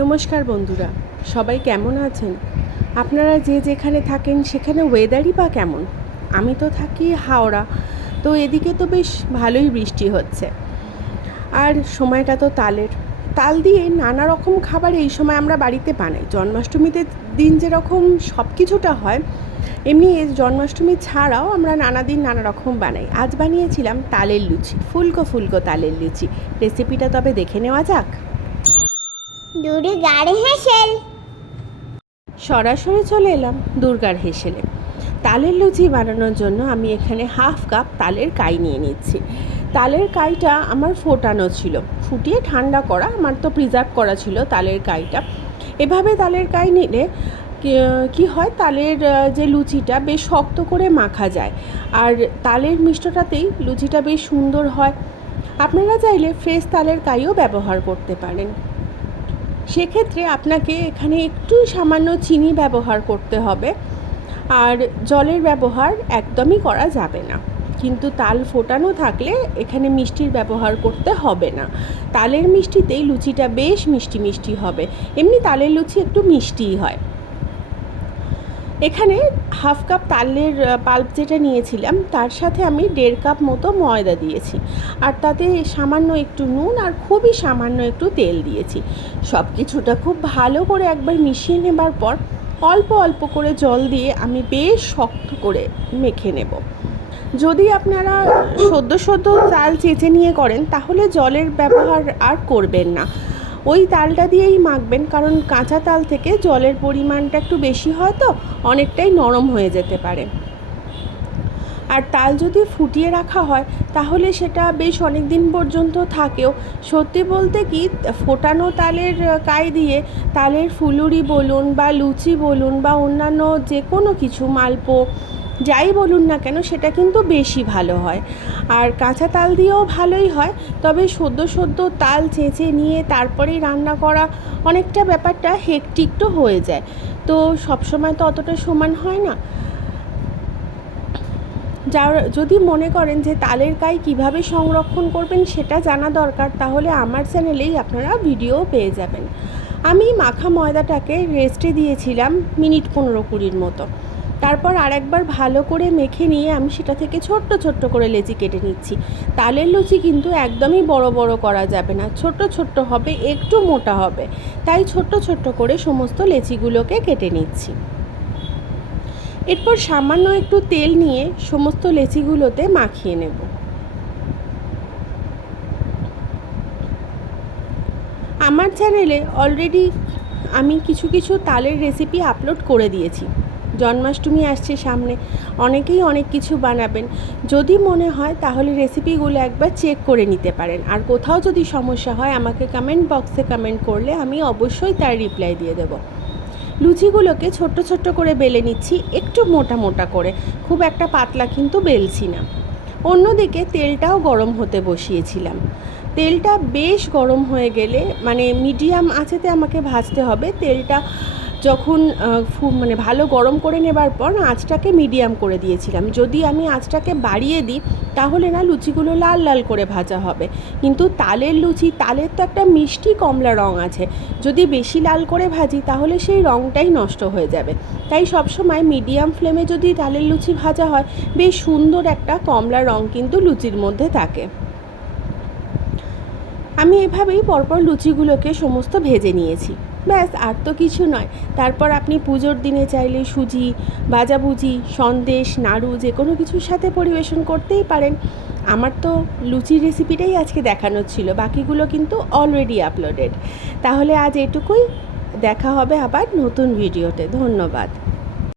নমস্কার বন্ধুরা, সবাই কেমন আছেন? আপনারা যে যেখানে থাকেন সেখানে ওয়েদারই বা কেমন? আমি তো থাকি হাওড়া, তো এদিকে তো বেশ ভালোই বৃষ্টি হচ্ছে। আর সময়টা তো তাল দিয়ে নানা রকম খাবার এই সময় আমরা বাড়িতে বানাই। জন্মাষ্টমীতে দিন যেরকম সব কিছুটা হয়, এমনি জন্মাষ্টমী ছাড়াও আমরা নানা দিন নানা রকম বানাই। আজ বানিয়েছিলাম তালের লুচি, ফুলকো ফুলকো তালের লুচি। রেসিপিটা তবে দেখে নেওয়া যাক। দুর্গার হেসেল। সরাসরি চলে এলাম দুর্গার হেসেলে। তালের লুচি বানানোর জন্য আমি এখানে হাফ কাপ তালের কাই নিয়ে নিচ্ছি। তালের কাইটা আমার ফোটানো ছিল, ফুটিয়ে ঠান্ডা করা, আমার তো প্রিজার্ভ করা ছিল তালের কাইটা। এভাবে তালের কাই নিলে কি হয়, তালের যে লুচিটা বেশ শক্ত করে মাখা যায়, আর তালের মিষ্টটাতেই লুচিটা বেশ সুন্দর হয়। আপনারা চাইলে ফ্রেশ তালের কাইও ব্যবহার করতে পারেন। সেক্ষেত্রে আপনাকে এখানে একটু সামান্য চিনি ব্যবহার করতে হবে, আর জলের ব্যবহার একদমই করা যাবে না। কিন্তু তাল ফোটানো থাকলে এখানে মিষ্টির ব্যবহার করতে হবে না। তালের মিষ্টিতেই লুচিটা বেশ মিষ্টি মিষ্টি হবে। এমনি তালের লুচি একটু মিষ্টিই হয়। এখানে হাফ কাপ তালের পাল্প যেটা নিয়েছিলাম তার সাথে আমি 1.5 কাপ মতো ময়দা দিয়েছি, আর তাতে সামান্য একটু নুন আর খুবই সামান্য একটু তেল দিয়েছি। সব কিছুটা খুব ভালো করে একবার মিশিয়ে নেবার পর অল্প অল্প করে জল দিয়ে আমি বেশ শক্ত করে মেখে নেব। যদি আপনারা সদ্য তাল চেঁচে নিয়ে করেন তাহলে জলের ব্যবহার আর করবেন না, ওই তালটা দিয়েই মাখবেন, কারণ কাঁচা তাল থেকে জলের পরিমাণটা একটু বেশি হয়, তো অনেকটাই নরম হয়ে যেতে পারে। আর তাল যদি ফুটিয়ে রাখা হয় তাহলে সেটা বেশ অনেক দিন পর্যন্ত থাকেও। সত্যি বলতে কি, ফোটানো তালের কাই দিয়ে তালের ফুলুরি বলুন বা লুচি বলুন বা অন্যান্য যে কোনো কিছু, মালপো যাই বলুন না কেন, সেটা কিন্তু বেশি ভালো হয়। আর কাঁচা তাল দিয়েও ভালোই হয়, তবে সদ্য তাল চেঁচে নিয়ে তারপরেই রান্না করা অনেকটা ব্যাপারটা হেকটিক তো হয়ে যায়, তো সবসময় তো অতটা সমান হয় না। যদি মনে করেন যে তালের কাই কীভাবে সংরক্ষণ করবেন সেটা জানা দরকার, তাহলে আমার চ্যানেলেই আপনারা ভিডিও পেয়ে যাবেন। আমি মাখা ময়দাটাকে রেস্টে দিয়েছিলাম মিনিট 15-20 মতো। তারপর আরেকবার ভালো করে মেখে নিয়ে আমি সেটা থেকে ছোট্ট ছোট্ট করে লেচি কেটে নিচ্ছি। তালের লুচি কিন্তু একদমই বড় বড় করা যাবে না, ছোট্ট ছোট্ট হবে, একটু মোটা হবে, তাই ছোট্ট ছোট্ট করে সমস্ত লেচিগুলোকে কেটে নিচ্ছি। এরপর সামান্য একটু তেল নিয়ে সমস্ত লেচিগুলোতে মাখিয়ে নেব। আমার চ্যানেলে অলরেডি আমি কিছু তালের রেসিপি আপলোড করে দিয়েছি। জন্মাষ্টমী আসছে সামনে, অনেকেই অনেক কিছু বানাবেন। যদি মনে হয় তাহলে রেসিপিগুলো একবার চেক করে নিতে পারেন, আর কোথাও যদি সমস্যা হয় আমাকে কমেন্ট বক্সে কমেন্ট করলে আমি অবশ্যই তার রিপ্লাই দিয়ে দেবো। লুচিগুলোকে ছোট্ট ছোট্ট করে বেলে নিচ্ছি, একটু মোটা মোটা করে, খুব একটা পাতলা কিন্তু বেলছি না। অন্যদিকে তেলটাও গরম হতে বসিয়েছিলাম। তেলটা বেশ গরম হয়ে গেলে, মানে মিডিয়াম আঁচেতে আমাকে ভাজতে হবে। তেলটা যখন ভালো গরম করে নেবার পর আঁচটাকে মিডিয়াম করে দিয়েছিলাম। যদি আমি আঁচটাকে বাড়িয়ে দিই তাহলে না লুচিগুলো লাল লাল করে ভাজা হবে, কিন্তু তালের লুচি, তালের তো একটা মিষ্টি কমলা রঙ আছে, যদি বেশি লাল করে ভাজি তাহলে সেই রঙটাই নষ্ট হয়ে যাবে। তাই সবসময় মিডিয়াম ফ্লেমে যদি তালের লুচি ভাজা হয় বেশ সুন্দর একটা কমলা রঙ কিন্তু লুচির মধ্যে থাকে। আমি এভাবেই পরপর লুচিগুলোকে সমস্ত ভেজে নিয়েছি, ব্যাস আর তো কিছু নয়। তারপর আপনি পুজোর দিনে চাইলে সুজি, ভাজাভুজি, সন্দেশ, নাড়ু যে কোনো কিছুর সাথে পরিবেশন করতেই পারেন। আমার তো লুচির রেসিপিটাই আজকে দেখানোর ছিল, বাকিগুলো কিন্তু অলরেডি আপলোডেড। তাহলে আজ এটুকুই, দেখা হবে আবার নতুন ভিডিওতে। ধন্যবাদ।